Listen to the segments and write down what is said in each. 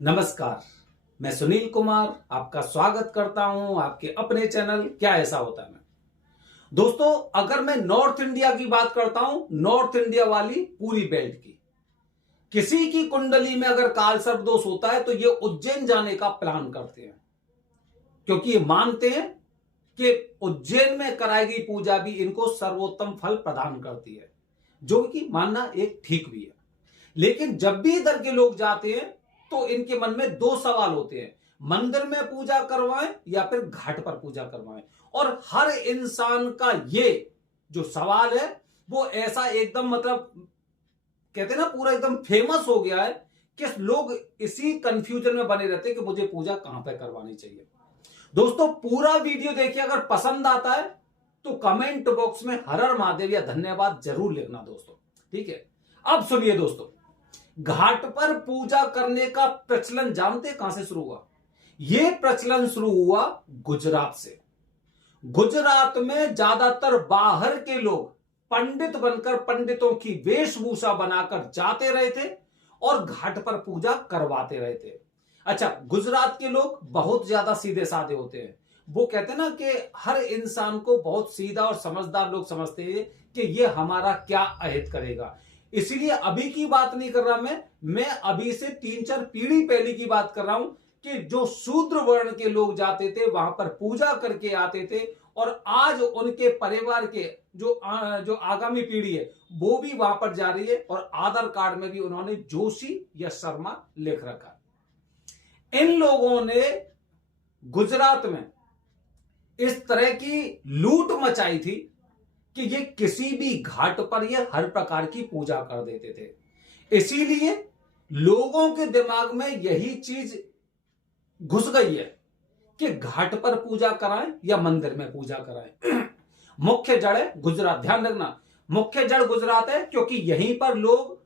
नमस्कार। मैं सुनील कुमार आपका स्वागत करता हूं आपके अपने चैनल क्या ऐसा होता है में। दोस्तों, अगर मैं नॉर्थ इंडिया की बात करता हूं, नॉर्थ इंडिया वाली पूरी बेल्ट की, किसी की कुंडली में अगर काल सर्प दोष होता है तो ये उज्जैन जाने का प्लान करते हैं, क्योंकि ये मानते हैं कि उज्जैन में कराई गई पूजा भी इनको सर्वोत्तम फल प्रदान करती है, जो कि मानना एक ठीक भी है। लेकिन जब भी इधर के लोग जाते हैं तो इनके मन में दो सवाल होते हैं, मंदिर में पूजा करवाएं या फिर घाट पर पूजा करवाएं। और हर इंसान का ये जो सवाल है वो ऐसा एकदम कहते हैं ना, पूरा एकदम फेमस हो गया है कि लोग इसी कंफ्यूजन में बने रहते हैं कि मुझे पूजा कहां पर करवानी चाहिए। दोस्तों, पूरा वीडियो देखिए, अगर पसंद आता है तो कमेंट बॉक्स में हर हर महादेव या धन्यवाद जरूर लिखना दोस्तों, ठीक है। अब सुनिए दोस्तों, घाट पर पूजा करने का प्रचलन जानते कहां से शुरू हुआ? यह प्रचलन शुरू हुआ गुजरात से। गुजरात में ज्यादातर बाहर के लोग पंडित बनकर पंडितों की वेशभूषा बनाकर जाते रहे थे और घाट पर पूजा करवाते रहे थे। अच्छा, गुजरात के लोग बहुत ज्यादा सीधे साधे होते हैं। वो कहते हैं ना कि हर इंसान को बहुत सीधा और समझदार लोग समझते हैं कि ये हमारा क्या अहित करेगा। इसीलिए अभी की बात नहीं कर रहा मैं अभी से 3-4 पीढ़ी पहले की बात कर रहा हूं कि जो शूद्र वर्ण के लोग जाते थे वहां पर पूजा करके आते थे, और आज उनके परिवार के जो आगामी पीढ़ी है वो भी वहां पर जा रही है, और आधार कार्ड में भी उन्होंने जोशी या शर्मा लिख रखा। इन लोगों ने गुजरात में इस तरह की लूट मचाई थी कि ये किसी भी घाट पर ये हर प्रकार की पूजा कर देते थे। इसीलिए लोगों के दिमाग में यही चीज घुस गई है कि घाट पर पूजा कराएं या मंदिर में पूजा कराएं। मुख्य जड़ है गुजरात, ध्यान रखना, मुख्य जड़ गुजरात है, क्योंकि यहीं पर लोग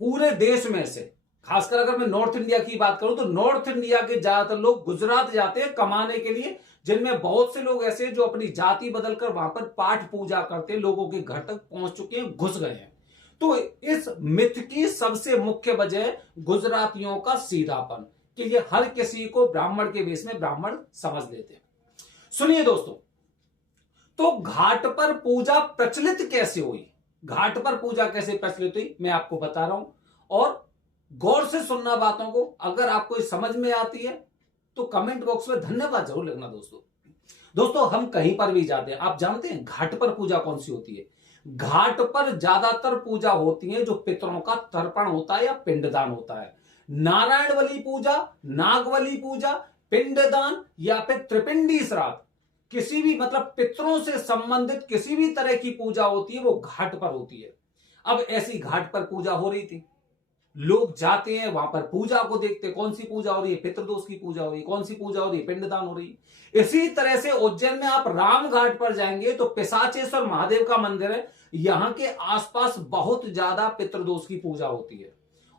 पूरे देश में से, खासकर अगर मैं नॉर्थ इंडिया की बात करूं तो नॉर्थ इंडिया के ज्यादातर लोग गुजरात जाते हैं कमाने के लिए, जिनमें बहुत से लोग ऐसे जो अपनी जाति बदलकर वहां पर पाठ पूजा करते लोगों के घर तक पहुंच चुके हैं, घुस गए हैं। तो इस मिथ की सबसे मुख्य वजह गुजरातियों का सीधापन, कि ये हर किसी को ब्राह्मण के वेश में ब्राह्मण समझ लेते हैं। सुनिए दोस्तों, तो घाट पर पूजा प्रचलित कैसे हुई, घाट पर पूजा कैसे प्रचलित हुई, मैं आपको बता रहा हूं, और गौर से सुनना बातों को। अगर आपको समझ में आती है तो कमेंट बॉक्स में धन्यवाद जरूर लिखना दोस्तों, हम कहीं पर भी जाते हैं, आप जानते हैं घाट पर पूजा कौन सी होती है? घाट पर ज्यादातर पूजा होती है जो पितरों का तर्पण होता है या पिंडदान होता है। नारायण बलि पूजा, नागबली पूजा, पिंडदान या फिर त्रिपिंडी श्राद्ध, किसी भी पितरों से संबंधित किसी भी तरह की पूजा होती है वो घाट पर होती है। अब ऐसी घाट पर पूजा हो रही थी, लोग जाते हैं वहां पर पूजा को देखते, कौन सी पूजा हो रही है? पितृदोष की पूजा हो रही है। कौन सी पूजा हो रही है? पिंडदान हो रही है। इसी तरह से उज्जैन में आप राम घाट पर जाएंगे तो पिशाचेश्वर महादेव का मंदिर है, यहां के आसपास बहुत ज्यादा पितृदोष की पूजा होती है,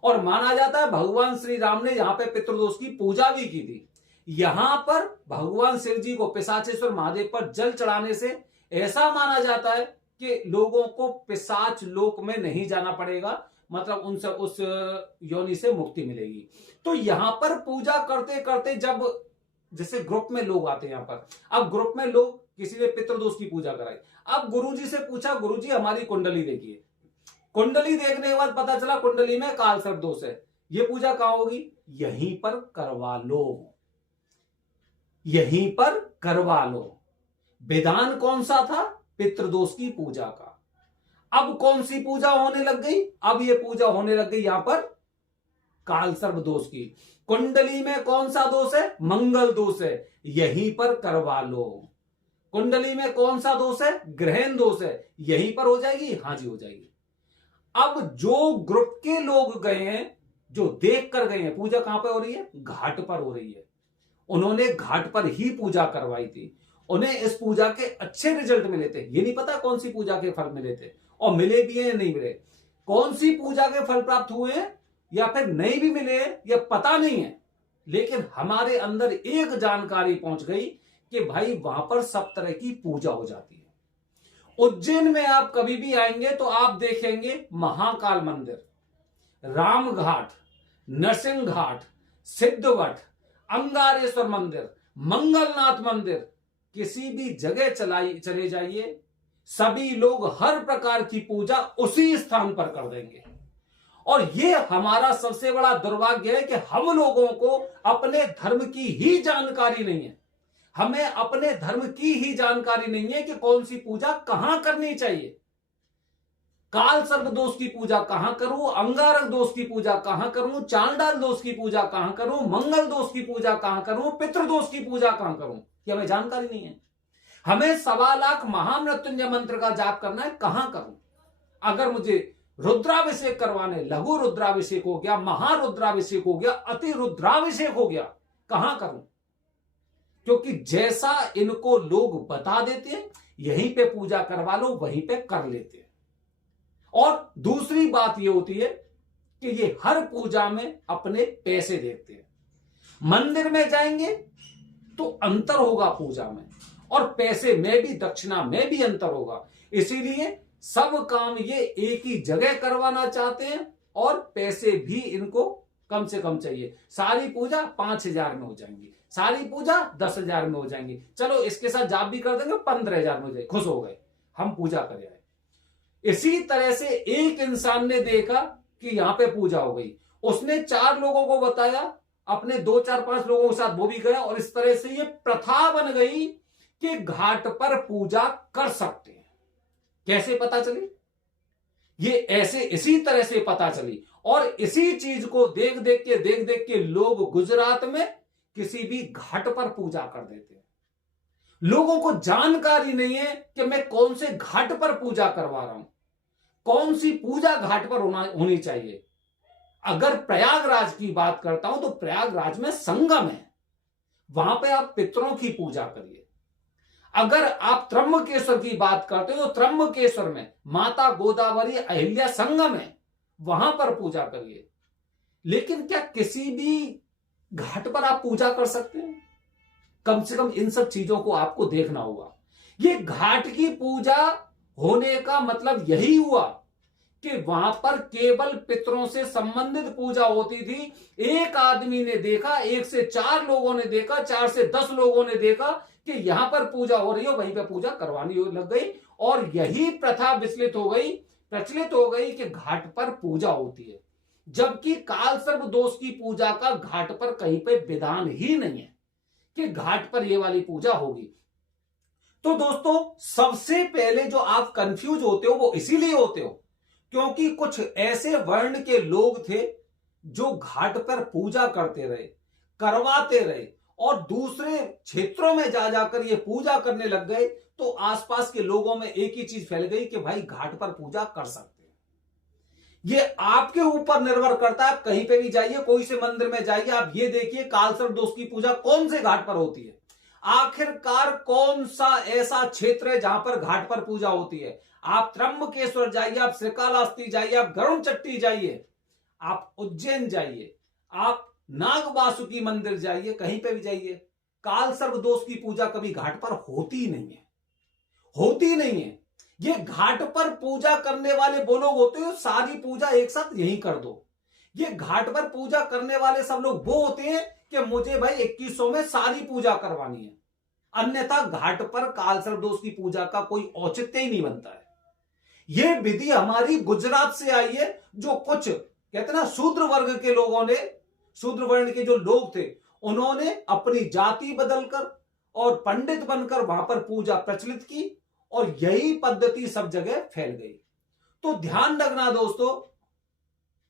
और माना जाता है भगवान श्री राम ने यहां पर पितृदोष की पूजा भी की थी। यहां पर भगवान शिव जी को पिशाचेश्वर महादेव पर जल चढ़ाने से ऐसा माना जाता है कि लोगों को पिशाच लोक में नहीं जाना पड़ेगा, उनसे उस योनि से मुक्ति मिलेगी। तो यहां पर पूजा करते करते जब जैसे ग्रुप में लोग आते हैं यहां पर, अब ग्रुप में लोग, किसी ने पितृदोष की पूजा कराई, अब गुरुजी से पूछा, गुरुजी हमारी कुंडली देखिए। कुंडली देखने के बाद पता चला कुंडली में काल सर्प दोष है, ये पूजा कहां होगी? यहीं पर करवा लो, यहीं पर करवा लो। विधान कौन सा था? पितृदोष की पूजा का। अब कौन सी पूजा होने लग गई? अब ये पूजा होने लग गई यहां पर काल सर्प दोष की। कुंडली में कौन सा दोष है? मंगल दोष है, यहीं पर करवा लो। कुंडली में कौन सा दोष है? ग्रहण दोष है, यहीं पर हो जाएगी? हां जी, हो जाएगी। अब जो ग्रुप के लोग गए हैं, जो देख कर गए हैं, पूजा कहां पर हो रही है? घाट पर हो रही है। उन्होंने घाट पर ही पूजा करवाई थी, उन्हें इस पूजा के अच्छे रिजल्ट मिले थे। ये नहीं पता कौन सी पूजा के फल मिले थे, और मिले भी हैं या नहीं मिले, कौन सी पूजा के फल प्राप्त हुए हैं या फिर नहीं भी मिले या पता नहीं है। लेकिन हमारे अंदर एक जानकारी पहुंच गई कि भाई वहां पर सब तरह की पूजा हो जाती है। उज्जैन में आप कभी भी आएंगे तो आप देखेंगे महाकाल मंदिर, राम घाट, नरसिंह घाट, सिद्धवट, अंगारेश्वर मंदिर, मंगलनाथ मंदिर, किसी भी जगह चले जाइए, सभी लोग हर प्रकार की पूजा उसी स्थान पर कर देंगे। और ये हमारा सबसे बड़ा दुर्भाग्य है कि हम लोगों को अपने धर्म की ही जानकारी नहीं है। हमें अपने धर्म की ही जानकारी नहीं है कि कौन सी पूजा कहां करनी चाहिए। काल सर्प दोष की पूजा कहां करूं, अंगारक दोष की पूजा कहां करूं, चांडाल दोष की पूजा कहां करूं, मंगल दोष की पूजा कहां करूं, पितृदोष की पूजा कहां करूं, ये हमें जानकारी नहीं है। हमें 1.25 लाख महामृत्युंजय मंत्र का जाप करना है, कहां करूं। अगर मुझे रुद्राभिषेक करवाने, लघु रुद्राभिषेक हो गया, महारुद्राभिषेक हो गया, अति रुद्राभिषेक हो गया, कहां करूं। क्योंकि जैसा इनको लोग बता देते हैं, यहीं पे पूजा करवा लो, वहीं पे कर लेते हैं। और दूसरी बात यह होती है कि ये हर पूजा में अपने पैसे देखते हैं। मंदिर में जाएंगे तो अंतर होगा पूजा में, और पैसे में भी, दक्षिणा में भी अंतर होगा। इसीलिए सब काम ये एक ही जगह करवाना चाहते हैं, और पैसे भी इनको कम से कम चाहिए। सारी पूजा 5,000 में हो जाएंगी, सारी पूजा 10,000 में हो जाएंगी, चलो इसके साथ जाप भी कर देंगे, 15,000 में हो जाएगी, खुश हो गए, हम पूजा कर आए। इसी तरह से एक इंसान ने देखा कि यहां पे पूजा हो गई, उसने 4 लोगों को बताया, अपने 2, 4, 5 लोगों के साथ वो भी गया, और इस तरह से ये प्रथा बन गई कि घाट पर पूजा कर सकते हैं। कैसे पता चली? ये ऐसे इसी तरह से पता चली, और इसी चीज को देख देख के लोग गुजरात में किसी भी घाट पर पूजा कर देते हैं। लोगों को जानकारी नहीं है कि मैं कौन से घाट पर पूजा करवा रहा हूं, कौन सी पूजा घाट पर होनी चाहिए। अगर प्रयागराज की बात करता हूं तो प्रयागराज में संगम है, वहां पे आप पितरों की पूजा करिए। अगर आप त्र्यंबकेश्वर की बात करते हो तो त्र्यंबकेश्वर में माता गोदावरी अहिल्या संगम है, वहां पर पूजा करिए। लेकिन क्या किसी भी घाट पर आप पूजा कर सकते हैं? कम से कम इन सब चीजों को आपको देखना होगा। ये घाट की पूजा होने का मतलब यही हुआ कि वहां पर केवल पितरों से संबंधित पूजा होती थी। एक आदमी ने देखा, 1 से 4 लोगों ने देखा, 4 से 10 लोगों ने देखा कि यहां पर पूजा हो रही है, वहीं पर पूजा करवानी लग गई, और यही प्रथा प्रचलित हो गई कि घाट पर पूजा होती है। जबकि काल सर्प दोष की पूजा का घाट पर कहीं पे विधान ही नहीं है कि घाट पर ये वाली पूजा होगी। तो दोस्तों, सबसे पहले जो आप कंफ्यूज होते हो वो इसीलिए होते हो क्योंकि कुछ ऐसे वर्ण के लोग थे जो घाट पर पूजा करते रहे, करवाते रहे, और दूसरे क्षेत्रों में जा जाकर ये पूजा करने लग गए। तो आसपास के लोगों में एक ही चीज फैल गई कि भाई घाट पर पूजा कर सकते हैं। ये आपके ऊपर निर्भर करता है। कहीं पे भी जाइए, कोई से मंदिर में जाइए, आप ये देखिए कालसर्प दोष की पूजा कौन से घाट पर होती है। आखिरकार कौन सा ऐसा क्षेत्र है जहां पर घाट पर पूजा होती है? आप त्र्यंबकेश्वर जाइए, आप श्रीकालाहस्ती जाइए, आप गरुड़ चट्टी जाइए, आप उज्जैन जाइए, आप नाग वासुकी मंदिर जाइए, कहीं पे भी जाइए, कालसर्प दोष की पूजा कभी घाट पर होती नहीं है, होती नहीं है। ये घाट पर पूजा करने वाले वो लोग होते हैं, सारी पूजा एक साथ यहीं कर दो। ये घाट पर पूजा करने वाले सब लोग वो होते हैं कि मुझे भाई 2100 में सारी पूजा करवानी है, अन्यथा घाट पर कालसर्प दोष की पूजा का कोई औचित्य ही नहीं बनता है। यह विधि हमारी गुजरात से आई है, जो कुछ कहते ना शूद्र वर्ग के लोगों ने, शूद्र वर्ण के जो लोग थे, उन्होंने अपनी जाति बदलकर और पंडित बनकर वहां पर पूजा प्रचलित की, और यही पद्धति सब जगह फैल गई। तो ध्यान रखना दोस्तों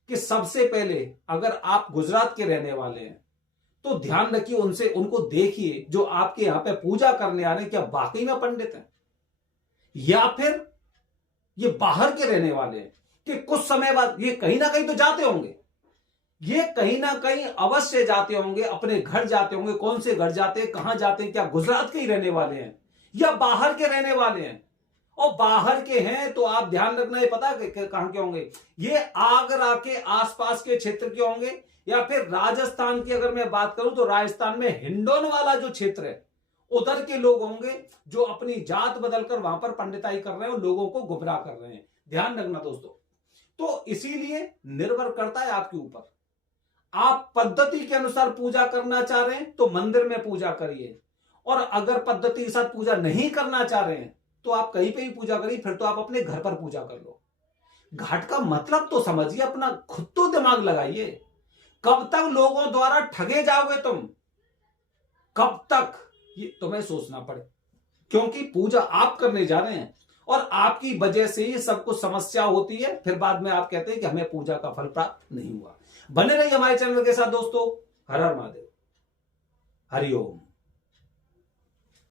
कि सबसे पहले अगर आप गुजरात के रहने वाले हैं तो ध्यान रखिए, उनको देखिए जो आपके यहां पे पूजा करने आ रहे हैं, क्या वाकई में पंडित हैं या फिर ये बाहर के रहने वाले हैं। कि कुछ समय बाद ये कहीं ना कहीं तो जाते होंगे, ये कहीं ना कहीं अवश्य जाते होंगे, अपने घर जाते होंगे। कौन से घर जाते हैं, कहां जाते हैं, क्या गुजरात के ही रहने वाले हैं या बाहर के रहने वाले हैं? और बाहर के हैं तो आप ध्यान रखना, ये पता कहां के होंगे, ये आगरा के आसपास के क्षेत्र के होंगे, या फिर राजस्थान की अगर मैं बात करूं तो राजस्थान में हिंडोन वाला जो क्षेत्र है उधर के लोग होंगे, जो अपनी जात बदलकर वहां पर पंडिताई कर रहे हैं और लोगों को गुमराह कर रहे हैं। ध्यान रखना दोस्तों। तो इसीलिए निर्भर करता है आपके ऊपर। आप पद्धति के अनुसार पूजा करना चाह रहे हैं तो मंदिर में पूजा करिए, और अगर पद्धति के साथ पूजा नहीं करना चाह रहे हैं तो आप कहीं पे भी पूजा करिए, फिर तो आप अपने घर पर पूजा कर लो। घाट का मतलब तो समझिए, अपना खुद तो दिमाग लगाइए। कब तक लोगों द्वारा ठगे जाओगे तुम? कब तक? ये तुम्हें सोचना पड़े, क्योंकि पूजा आप करने जा रहे हैं और आपकी वजह से ही सब कुछ समस्या होती है। फिर बाद में आप कहते हैं कि हमें पूजा का फल प्राप्त नहीं हुआ। बने रहिए हमारे चैनल के साथ दोस्तों। हर हर महादेव। हरिओम।